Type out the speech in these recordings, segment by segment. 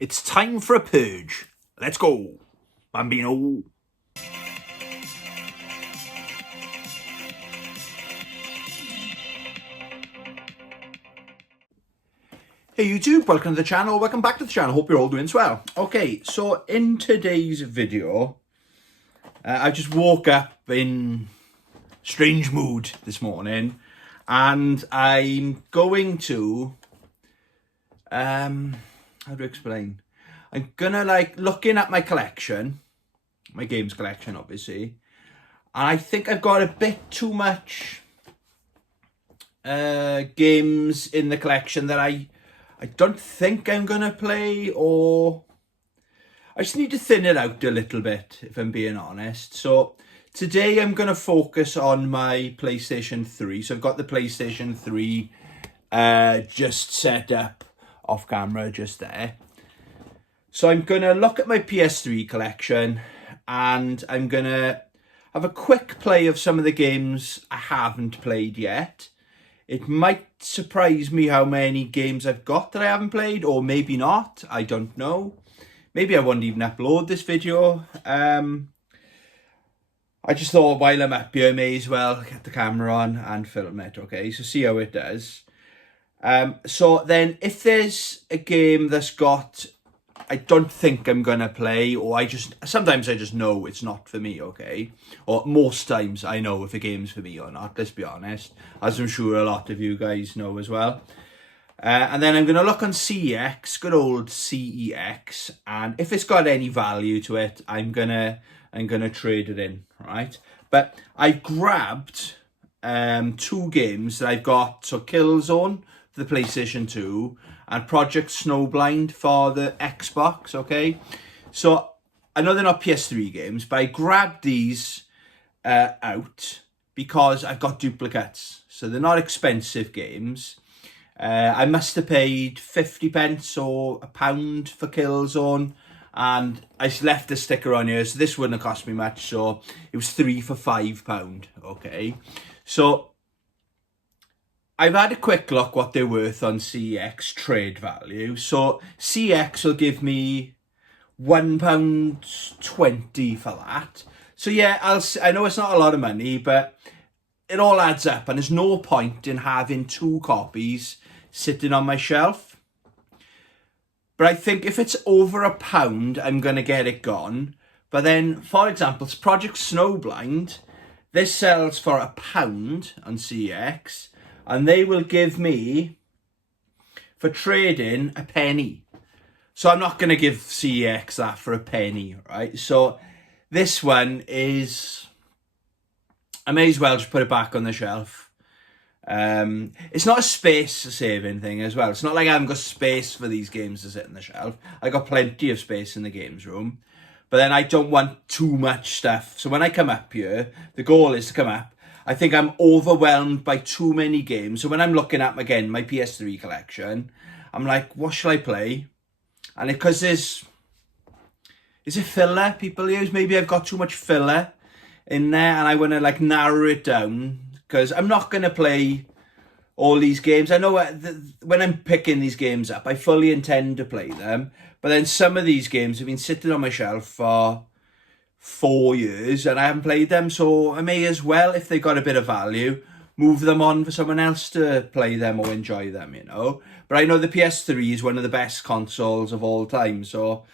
It's time for a purge. Let's go, Bambino. Hey YouTube, welcome to the channel, welcome back to the channel, hope you're all doing well. Okay, so in today's video, I just woke up in strange mood this morning, and I'm going to, how do I explain? I'm gonna looking at my collection, my games collection obviously, and I think I've got a bit too much games in the collection that I don't think I'm gonna play, or I just need to thin it out a little bit, if I'm being honest. So today I'm gonna focus on my PlayStation 3. So I've got the PlayStation 3 just set up off camera just there. So I'm gonna look at my PS3 collection, and I'm gonna have a quick play of some of the games I haven't played yet. It might surprise me how many games I've got that I haven't played, or maybe not, I don't know. Maybe I won't even upload this video. I just thought while I'm up here, I may as well get the camera on and film it, okay? So see how it does. So then if there's a game that's got, I don't think I'm gonna play, or sometimes I just know it's not for me, okay? Or most times I know if a game's for me or not, let's be honest, as I'm sure a lot of you guys know as well. And then I'm gonna look on CEX, good old CEX, and if it's got any value to it, I'm gonna trade it in, right? But I grabbed two games that I've got, so Killzone for the PlayStation 2 and Project Snowblind for the Xbox, okay? So I know they're not PS3 games, but I grabbed these out because I've got duplicates. So they're not expensive games. I must have paid 50 pence or £1 for Killzone, and I left the sticker on here, so this wouldn't have cost me much, so it was 3 for £5, okay? So I've had a quick look what they're worth on CX trade value. So CX will give me £1.20 for that. So yeah, I know it's not a lot of money, but it all adds up, and there's no point in having two copies sitting on my shelf. But I think if it's over £1, I'm going to get it gone. But then, for example, Project Snowblind, this sells for £1 on CX, and they will give me, for trading, a penny. So I'm not going to give CEX that for a penny, right? So this one is, I may as well just put it back on the shelf. It's not a space saving thing as well. It's not like I haven't got space for these games to sit on the shelf. I got plenty of space in the games room. But then I don't want too much stuff. So when I come up here, the goal is to come up. I think I'm overwhelmed by too many games. So when I'm looking at, again, my PS3 collection, I'm like, what shall I play? And because is it filler people use? Maybe I've got too much filler in there, and I want to narrow it down, because I'm not going to play all these games. I know when I'm picking these games up, I fully intend to play them. But then some of these games have been sitting on my shelf for 4 years and I haven't played them, so I may as well, if they've got a bit of value, move them on for someone else to play them or enjoy them, you know. But I know the PS3 is one of the best consoles of all time, so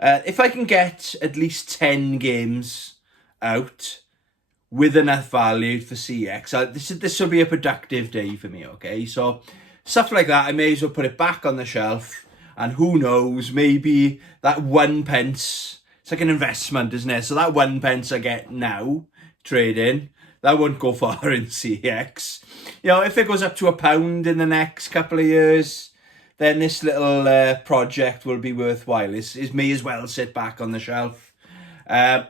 if I can get at least 10 games out with enough value for CX, this will be a productive day for me, okay? So stuff like that, I may as well put it back on the shelf, and who knows, maybe that 1 pence, it's like an investment, isn't it? So that 1 pence I get now, trading, that won't go far in CX. You know, if it goes up to £1 in the next couple of years, then this little project will be worthwhile. It may as well sit back on the shelf.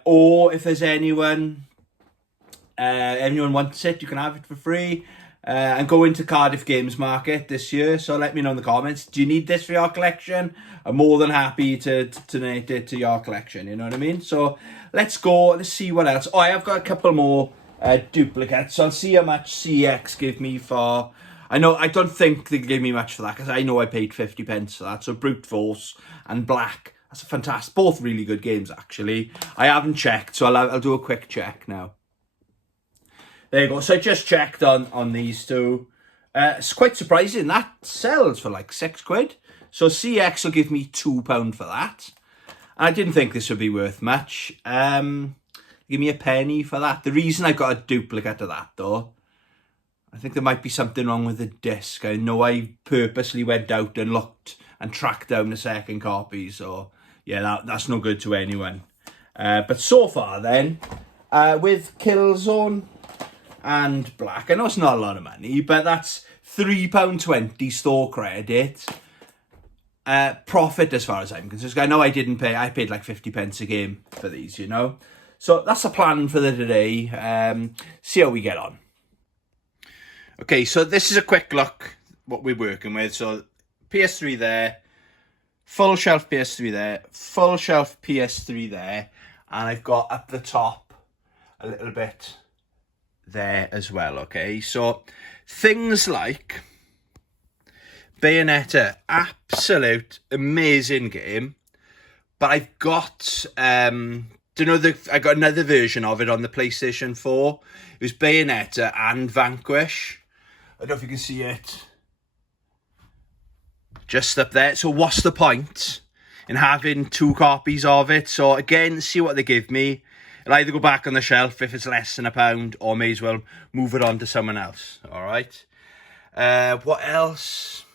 Or if there's anyone wants it, you can have it for free. And go into Cardiff Games Market this year, so let me know in the comments. Do you need this for your collection? I'm more than happy to donate it to your collection, you know what I mean? So let's go, let's see what else. Oh, I've got a couple more duplicates, so I'll see how much CX give me for I know, I don't think they gave me much for that, because I know I paid 50 pence for that. So Brute Force and Black, that's a fantastic, both really good games, actually. I haven't checked, so I'll do a quick check now. There you go. So I just checked on these two. It's quite surprising. That sells for like £6. So CX will give me £2 for that. I didn't think this would be worth much. Give me a penny for that. The reason I got a duplicate of that, though, I think there might be something wrong with the disc. I know I purposely went out and looked and tracked down the second copy. So, yeah, that's no good to anyone. But so far, then, with Killzone and Black, I know it's not a lot of money, but that's £3.20 store credit. Profit as far as I'm concerned. I know I didn't pay, I paid like 50 pence a game for these, you know. So that's the plan for the today. See how we get on. Okay, so this is a quick look what we're working with. So PS3 there, full shelf PS3 there, full shelf PS3 there, and I've got up the top a little bit there as well. Okay, so things like Bayonetta, absolute amazing game, but I've got I got another version of it on the PlayStation 4. It was Bayonetta and Vanquish. I don't know if you can see it just up there. So what's the point in having two copies of it? So again, see what they give me. I'll either go back on the shelf if it's less than £1, or may as well move it on to someone else. All right. What else?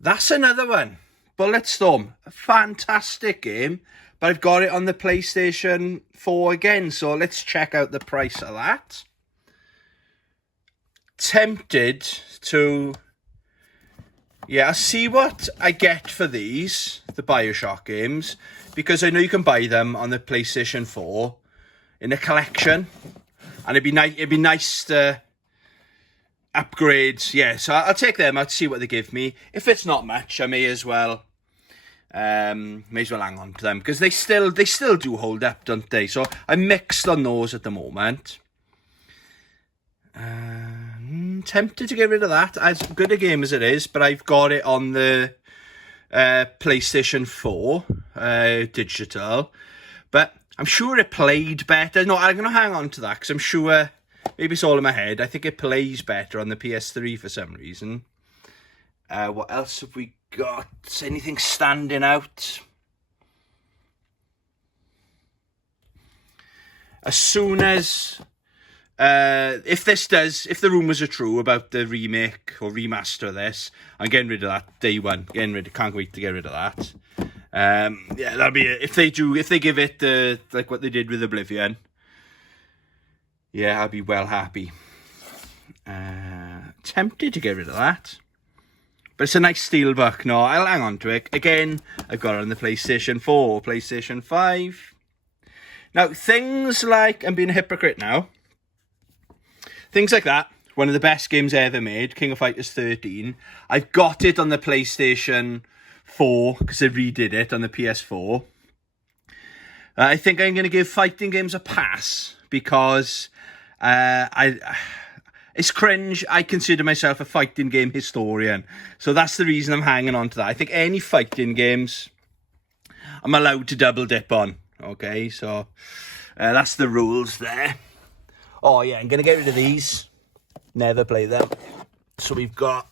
That's another one. Bulletstorm, a fantastic game, but I've got it on the PlayStation 4 again. So let's check out the price of that. Tempted to, I'll see what I get for these, the Bioshock games, because I know you can buy them on the PlayStation 4 in a collection, and it'd be nice to upgrade. Yeah, so I'll take them. I'll see what they give me. If it's not much, I may as well hang on to them, because they still do hold up, don't they? So I'm mixed on those at the moment. Tempted to get rid of that, as good a game as it is, but I've got it on the PlayStation 4 digital, but I'm sure it played better. No, I'm going to hang on to that, because I'm sure, maybe it's all in my head, I think it plays better on the PS3 for some reason. What else have we got? Anything standing out? As soon as if the rumours are true about the remake or remaster of this, I'm getting rid of that day one. Can't wait to get rid of that. That'll be it. If they give it like what they did with Oblivion, I'll be well happy. Tempted to get rid of that, but it's a nice steelbook. No, I'll hang on to it. Again, I've got it on the PlayStation 4, PlayStation 5. Now, things like, I'm being a hypocrite now, things like that, one of the best games ever made, King of Fighters 13. I've got it on the PlayStation 4, because they redid it on the PS4. I think I'm going to give fighting games a pass, because it's cringe. I consider myself a fighting game historian, so that's the reason I'm hanging on to that. I think any fighting games I'm allowed to double dip on. Okay, so that's the rules there. Oh yeah, I'm going to get rid of these. Never play them. So we've got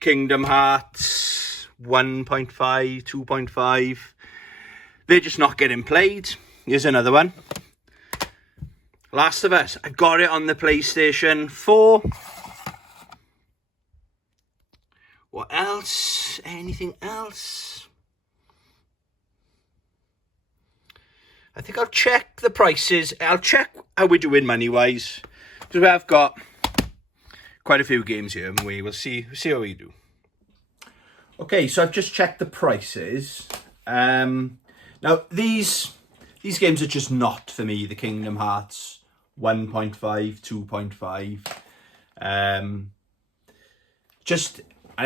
Kingdom Hearts 1.5, 2.5. They're just not getting played. Here's another one. Last of Us. I got it on the PlayStation 4. What else? Anything else? I think I'll check the prices. I'll check how we're doing money-wise, because we have got quite a few games here, and we'll see how we do. Okay, so I've just checked the prices. Now, these games are just not for me, the Kingdom Hearts 1.5, 2.5. And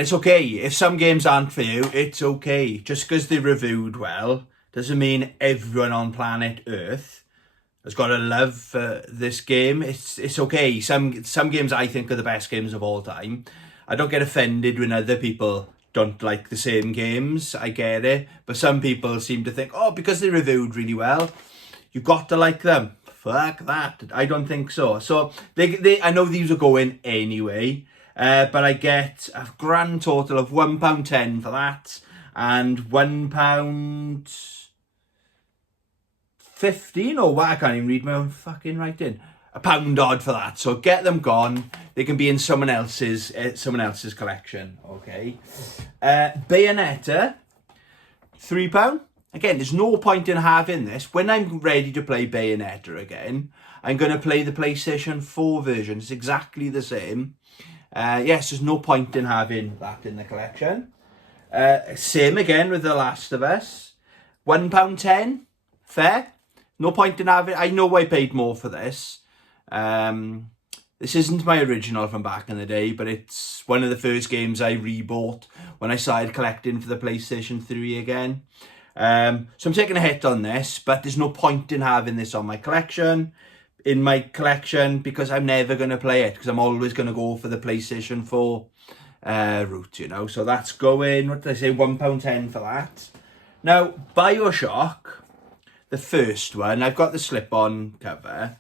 it's okay. If some games aren't for you, it's okay. Just because they're reviewed well doesn't mean everyone on planet Earth has got a love for this game. It's okay. Some games I think are the best games of all time. I don't get offended when other people don't like the same games. I get it. But some people seem to think, oh, because they reviewed really well, you've got to like them. Fuck that. I don't think so. So I know these are going anyway. But I get a grand total of £1.10 for that. And £1.15 or what? I can't even read my own fucking writing. £1 odd for that. So get them gone. They can be in someone else's collection. Okay. Bayonetta, £3. Again, there's no point in having this. When I'm ready to play Bayonetta again, I'm going to play the PlayStation 4 version. It's exactly the same. Yes, there's no point in having that in the collection. Same again with The Last of Us. £1.10. Fair. No point in having... I know I paid more for this. This isn't my original from back in the day, but it's one of the first games I rebought when I started collecting for the PlayStation 3 again. So I'm taking a hit on this, but there's no point in having this on my collection. Because I'm never going to play it, because I'm always going to go for the PlayStation 4 route, you know. So that's going, what did I say, £1.10 for that. Now, BioShock, the first one, I've got the slip-on cover.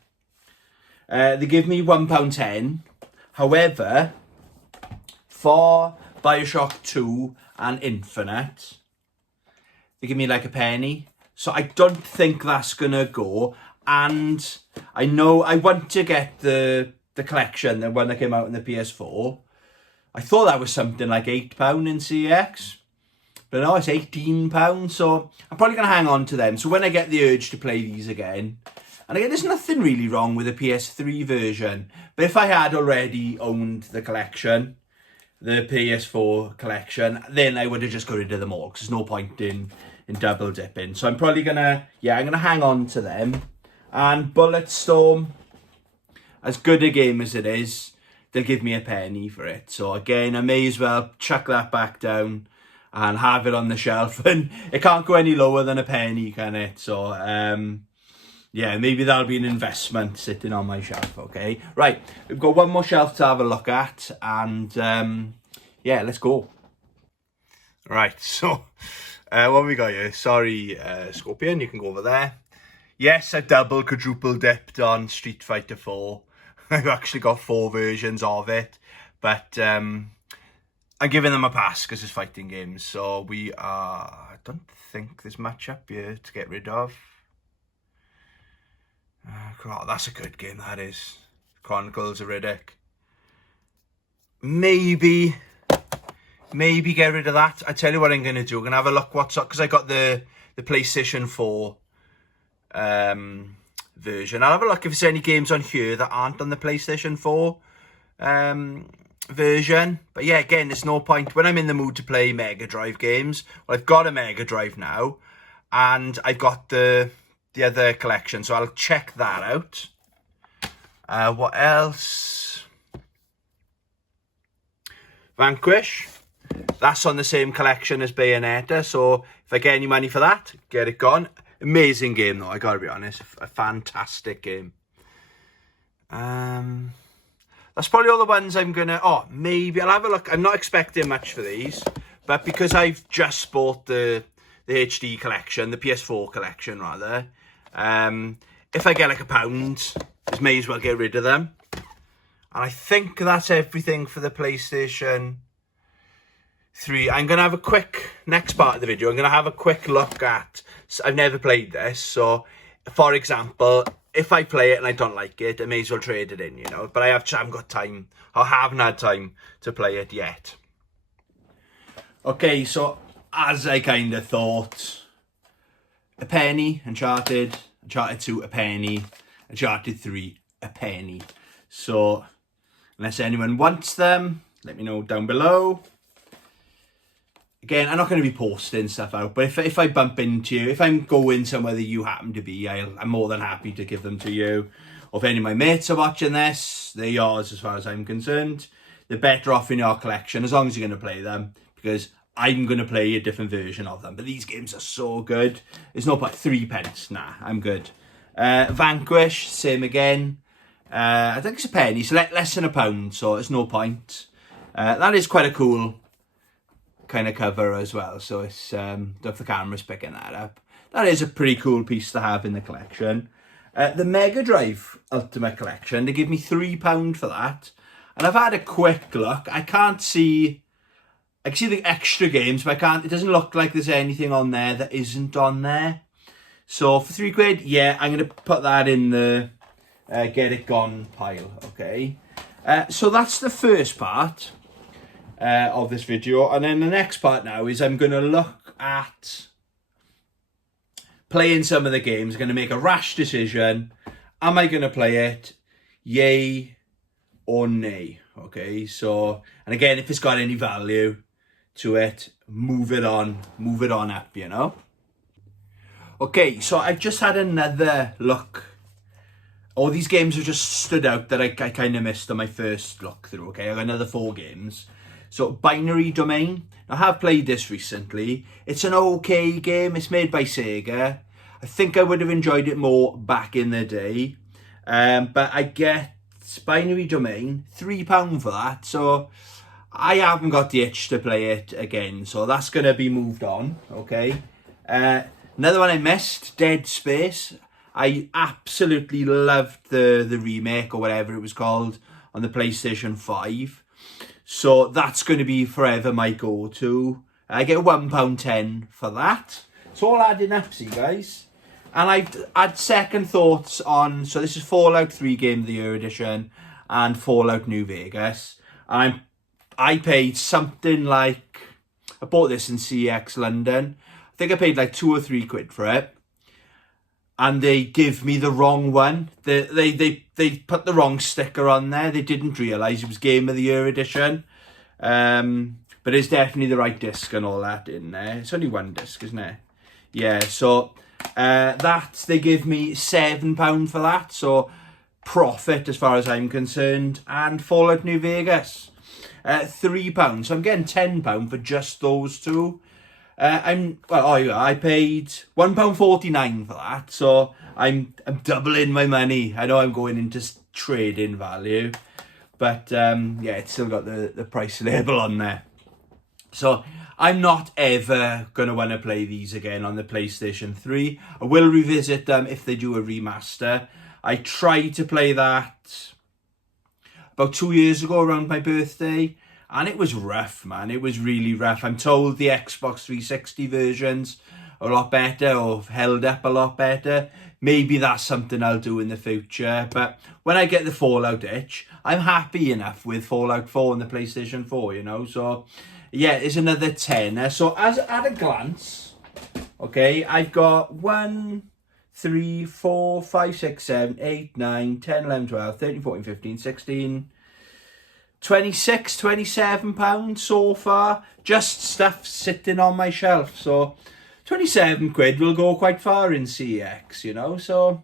They give me £1.10. However, for BioShock 2 and Infinite, they give me like a penny. So I don't think that's going to go. And I know I want to get the collection, the one that came out in the PS4. I thought that was something like £8 in CX. But no, it's £18. So I'm probably going to hang on to them. So when I get the urge to play these again, and again, there's nothing really wrong with the PS3 version. But if I had already owned the collection, the PS4 collection, then I would have just got rid of them all. Because there's no point in double dipping. So I'm probably going to, I'm going to hang on to them. And Bulletstorm, as good a game as it is, they'll give me a penny for it. So again, I may as well chuck that back down and have it on the shelf. And it can't go any lower than a penny, can it? So, yeah, maybe that'll be an investment sitting on my shelf, okay? Right, we've got one more shelf to have a look at. And, yeah, let's go. Right, so, what we got here? Sorry, Scorpion, you can go over there. Yes, I double, quadruple dipped on Street Fighter 4. I've actually got 4 versions of it. But I'm giving them a pass because it's fighting games. So we are... I don't think there's much up here to get rid of. Oh, that's a good game, that is. Chronicles of Riddick. Maybe get rid of that. I tell you what I'm going to do. I'm going to have a look what's up. Because I got the PlayStation 4... version. I'll have a look if there's any games on here that aren't on the PlayStation 4 version. But yeah, again, there's no point when I'm in the mood to play Mega Drive games. Well, I've got a Mega Drive now, and I've got the other collection, so I'll check that out. What else? Vanquish. That's on the same collection as Bayonetta, so if I get any money for that, get it gone. Amazing game, though, I gotta be honest. A fantastic game. That's probably all the ones I'm gonna... Oh, maybe I'll have a look. I'm not expecting much for these. But because I've just bought the HD collection, the PS4 collection, rather. If I get like £1, I may as well get rid of them. And I think that's everything for the PlayStation 3. I'm going to have a quick, next part of the video, I'm going to have a quick look at, I've never played this, so for example, if I play it and I don't like it, I may as well trade it in, you know, but I haven't got time, I haven't had time to play it yet. Okay, so as I kind of thought, a penny, Uncharted 2, a penny, Uncharted 3, a penny. So, unless anyone wants them, let me know down below. Again, I'm not going to be posting stuff out, but if I bump into you, if I'm going somewhere that you happen to be, I'm more than happy to give them to you. Or if any of my mates are watching this, they're yours as far as I'm concerned. They're better off in your collection as long as you're going to play them, because I'm going to play a different version of them. But these games are so good. There's no point, 3 pence. Nah, I'm good. Vanquish, same again. I think it's a penny, it's less than £1, so it's no point. That is quite a cool kind of cover as well, so it's if the camera's picking that up. That is a pretty cool piece to have in the collection. The Mega Drive Ultimate Collection, they give me £3 for that. And I've had a quick look. I can see the extra games, but it doesn't look like there's anything on there that isn't on there. So for £3, yeah, I'm going to put that in the get it gone pile, okay? So that's the first part of this video. And then the next part now is I'm going to look at playing some of the games. I'm going to make a rash decision. Am I going to play it? Yay or nay? Okay, so, and again, if it's got any value to it, move it on up, you know? Okay, so I've just had another look. All these games have just stood out that I kind of missed on my first look through, okay? I got another 4 games. So, Binary Domain. I have played this recently. It's an okay game. It's made by Sega. I think I would have enjoyed it more back in the day. But I get Binary Domain, £3 for that. So, I haven't got the itch to play it again. So, that's going to be moved on, okay? Another one I missed, Dead Space. I absolutely loved the remake or whatever it was called on the PlayStation 5. So that's going to be forever my go-to. I get £1.10 for that. It's all adding up, see guys. And I've had second thoughts on, so this is Fallout 3 Game of the Year edition and Fallout New Vegas. And I paid something like, I bought this in CX London. I think I paid like £2 or £3 for it. And they give me the wrong one. They put the wrong sticker on there. They didn't realise it was Game of the Year edition. But it's definitely the right disc and all that in there. It's only one disc, isn't it? Yeah, so that, they give me £7 for that. So profit as far as I'm concerned. And Fallout New Vegas, £3. So I'm getting £10 for just those two. I paid £1.49 for that, so I'm doubling my money. I know I'm going into trading value, but yeah, it's still got the price label on there. So I'm not ever going to want to play these again on the PlayStation 3. I will revisit them if they do a remaster. I tried to play that about 2 years ago around my birthday. And it was rough, man. It was really rough. I'm told the Xbox 360 versions are a lot better or held up a lot better. Maybe that's something I'll do in the future. But when I get the Fallout itch, I'm happy enough with Fallout 4 on the PlayStation 4, you know. So, yeah, it's another 10. So, at a glance, okay, I've got 1, 3, 4, 5, 6, 7, 8, 9, 10, 11, 12, 13, 14, 15, 16... £26, £27 so far. Just stuff sitting on my shelf. So £27 will go quite far in CX, you know. So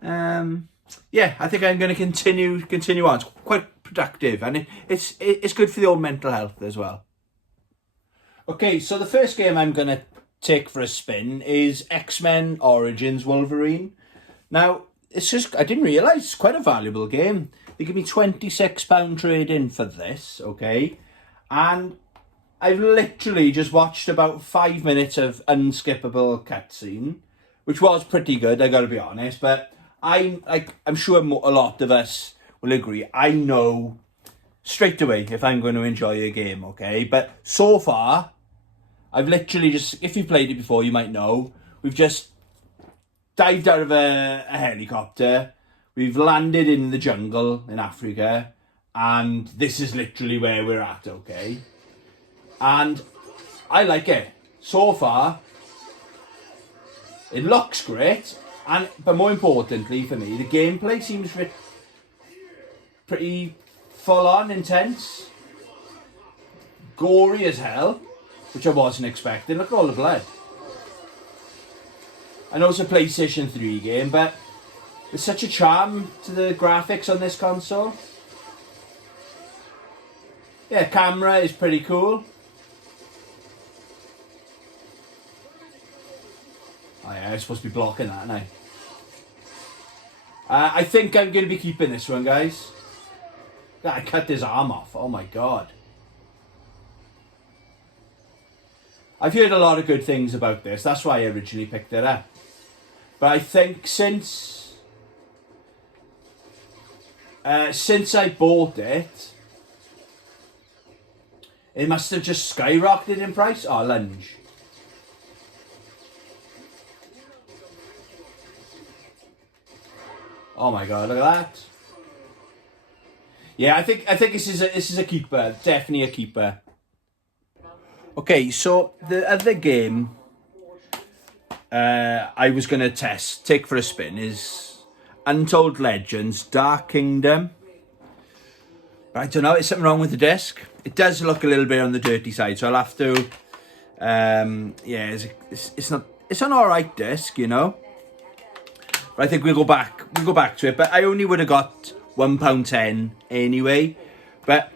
yeah, I think I'm going to continue on. It's quite productive, and it's good for the old mental health as well. Okay, so the first game I'm going to take for a spin is X-Men Origins Wolverine. Now, it's just, I didn't realise it's quite a valuable game. They give me £26 trade-in for this, okay? And I've literally just watched about 5 minutes of unskippable cutscene, which was pretty good, I gotta be honest. But I'm sure a lot of us will agree. I know straight away if I'm going to enjoy a game, okay? But so far, I've literally just, if you've played it before, you might know, we've just dived out of a helicopter. We've landed in the jungle in Africa, and this is literally where we're at, okay? And I like it. So far, it looks great, but more importantly for me, the gameplay seems pretty full-on, intense, gory as hell, which I wasn't expecting. Look at all the blood. I know it's a PlayStation 3 game, but there's such a charm to the graphics on this console. Yeah, camera is pretty cool. Oh yeah, I'm supposed to be blocking that, aren't I? I think I'm going to be keeping this one, guys. I cut his arm off. Oh my god. I've heard a lot of good things about this. That's why I originally picked it up. But I think since I bought it, it must have just skyrocketed in price. Oh, lunge. Oh my god, look at that. Yeah, I think this is a keeper. Definitely a keeper. Okay, so the other game I was going to take for a spin is Untold Legends Dark Kingdom. But I don't know, is something wrong with the disc? It does look a little bit on the dirty side, so I'll have to... yeah, it's an alright disc, you know? But I think we'll go back to it. But I only would have got £1.10 anyway. But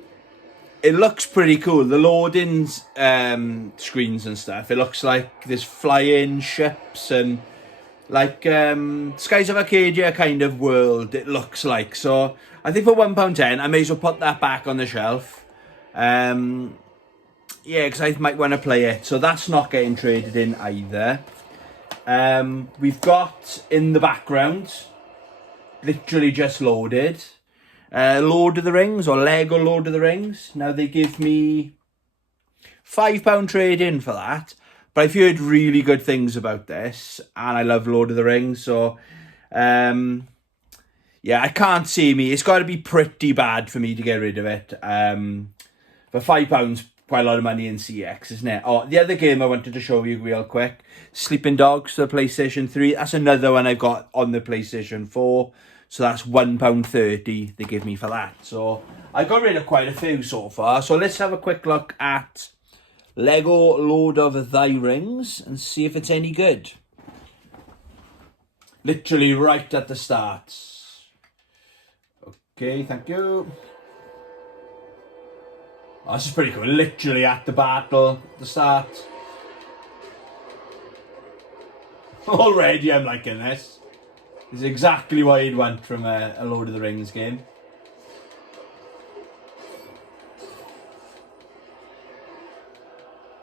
it looks pretty cool. The loading screens and stuff, it looks like there's flying ships and like Skies of Arcadia kind of world, it looks like. So I think for £1.10, I may as well put that back on the shelf. Yeah, because I might want to play it. So that's not getting traded in either. We've got in the background, literally just loaded, Lord of the Rings, or Lego Lord of the Rings. Now they give me £5 trade in for that, but I've heard really good things about this, and I love Lord of the Rings, so yeah, I can't see me. It's got to be pretty bad for me to get rid of it. For £5, quite a lot of money in CX, isn't it? Oh, the other game I wanted to show you real quick, Sleeping Dogs for the PlayStation 3. That's another one I've got on the PlayStation 4. So that's £1.30 they give me for that. So I got rid of quite a few so far. So let's have a quick look at Lego Lord of the Rings and see if it's any good. Literally right at the start. Okay, thank you. Oh, this is pretty cool. Literally at the battle, the start. Already I'm liking this. This is exactly what you'd want from a Lord of the Rings game.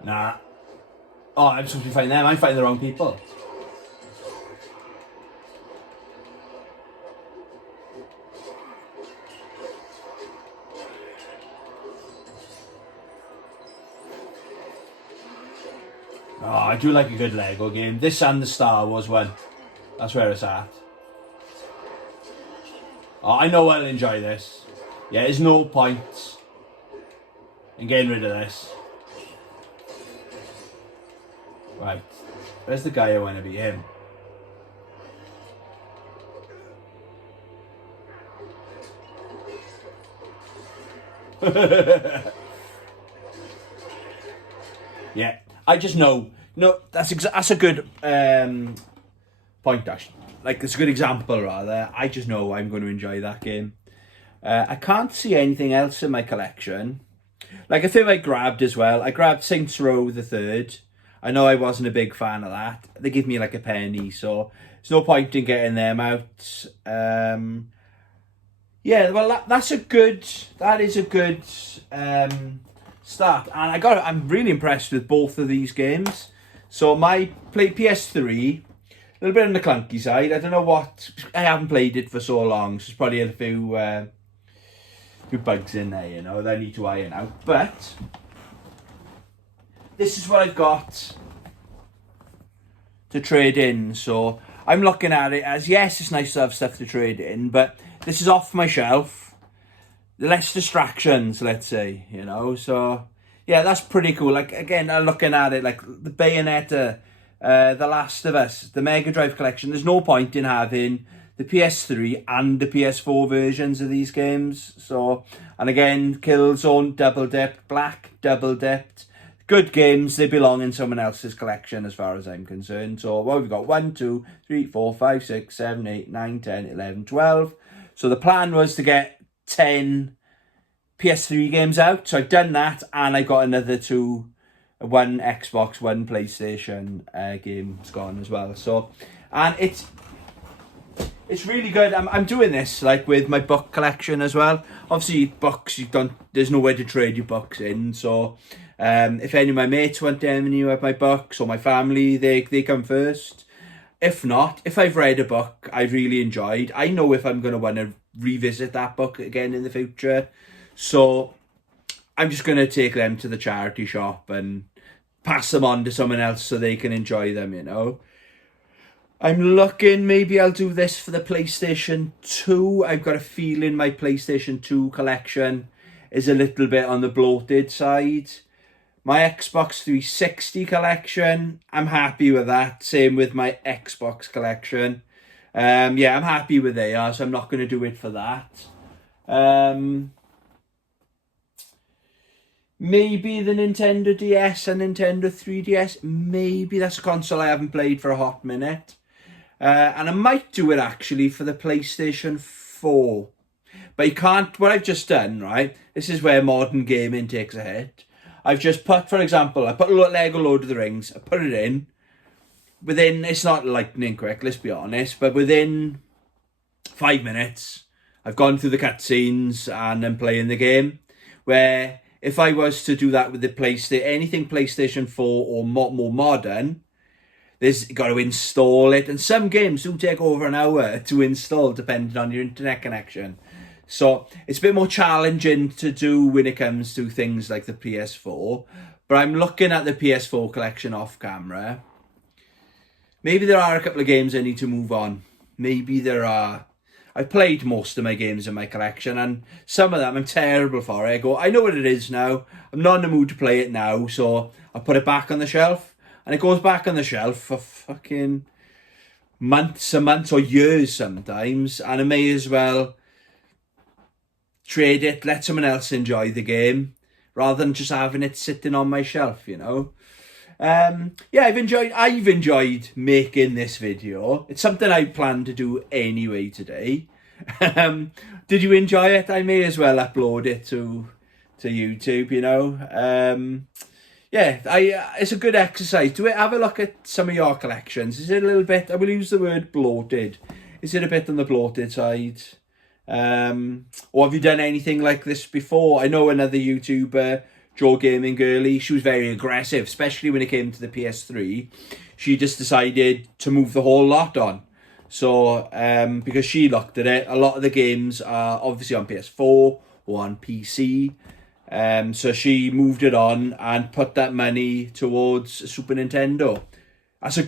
Nah. Oh, I'm supposed to be fighting them. I'm fighting the wrong people. Oh, I do like a good Lego game. This and the Star Wars one. That's where it's at. Oh, I know I'll enjoy this. Yeah, there's no point in getting rid of this. Right. Where's the guy I want to be? Him. Yeah. I just know. No, that's a good point, actually. Like, it's a good example, rather. I just know I'm going to enjoy that game. I can't see anything else in my collection. Like, I think I grabbed as well. I grabbed Saints Row the Third. I know I wasn't a big fan of that. They give me like a penny, so there's no point in getting them out. Yeah, well, that is a good start. And I'm really impressed with both of these games. So my PS3, a little bit on the clunky side. I don't know what, I haven't played it for so long, so there's probably a few bugs in there, you know, that I need to iron out. But this is what I've got to trade in. So I'm looking at it as, yes, it's nice to have stuff to trade in, but this is off my shelf. Less distractions, let's say, you know. So yeah, that's pretty cool. Like, again, I'm looking at it like the Bayonetta, The Last of Us, the Mega Drive collection. There's no point in having the PS3 and the PS4 versions of these games. So, and again, Killzone, double dipped, Black, double dipped. Good games, they belong in someone else's collection as far as I'm concerned. So what we've got, 1, 2, 3, 4, 5, 6, 7, 8, 9, 10, 11, 12. So the plan was to get 10 PS3 games out. So I've done that, and I got another 2, one Xbox, one PlayStation games gone as well. So, and it's it's really good. I'm doing this like with my book collection as well. Obviously, books there's nowhere to trade your books in. So, if any of my mates want any of my books or my family, they come first. If not, if I've read a book I really enjoyed, I know if I'm going to want to revisit that book again in the future. So, I'm just going to take them to the charity shop and pass them on to someone else so they can enjoy them, you know. I'm looking, maybe I'll do this for the PlayStation 2. I've got a feeling my PlayStation 2 collection is a little bit on the bloated side. My Xbox 360 collection, I'm happy with that. Same with my Xbox collection. Yeah, I'm happy with they are, so I'm not going to do it for that. Maybe the Nintendo DS and Nintendo 3DS. Maybe that's a console I haven't played for a hot minute. And I might do it actually for the PlayStation 4. But you can't, what I've just done, right? This is where modern gaming takes a hit. I've just put, for example, I put a Lego Lord of the Rings, I put it in. Within, it's not lightning quick, let's be honest, but within 5 minutes, I've gone through the cutscenes and I'm playing the game. Where if I was to do that with the PlayStation, anything PlayStation 4 or more modern, there's got to install it, and some games do take over an hour to install depending on your internet connection. So it's a bit more challenging to do when it comes to things like the PS4. But I'm looking at the PS4 collection off camera. Maybe there are a couple of games I need to move on. Maybe there are. I've played most of my games in my collection, and some of them I'm terrible for. I know what it is now. I'm not in the mood to play it now, so I'll put it back on the shelf. And it goes back on the shelf for fucking months and months or years sometimes. And I may as well trade it, let someone else enjoy the game, rather than just having it sitting on my shelf, you know. Yeah, I've enjoyed making this video. It's something I plan to do anyway today. Did you enjoy it? I may as well upload it to YouTube, you know. Yeah, it's a good exercise. Have a look at some of your collections. Is it a little bit, I will use the word bloated. Is it a bit on the bloated side? Or have you done anything like this before? I know another YouTuber, Joe Gaming Girly, she was very aggressive, especially when it came to the PS3. She just decided to move the whole lot on. So, because she looked at it, a lot of the games are obviously on PS4 or on PC. So she moved it on and put that money towards a Super Nintendo. That's a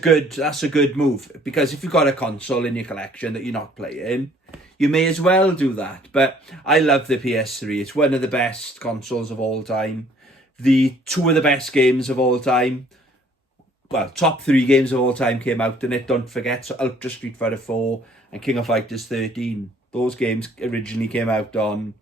good move, because if you've got a console in your collection that you're not playing, you may as well do that. But I love the PS3. It's one of the best consoles of all time. The two of the best games of all time. Well, top 3 games of all time came out in it. Don't forget, so Ultra Street Fighter 4 and King of Fighters 13. Those games originally came out on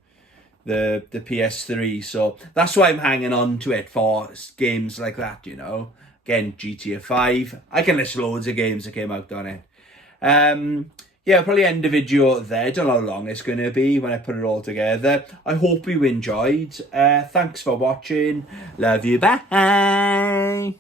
the PS3, so that's why I'm hanging on to it for games like that, you know. Again, GTA 5, I can list loads of games that came out on it. Yeah, I'll probably end the video there. I don't know how long it's going to be when I put it all together. I hope you enjoyed. Thanks for watching. Love you, bye.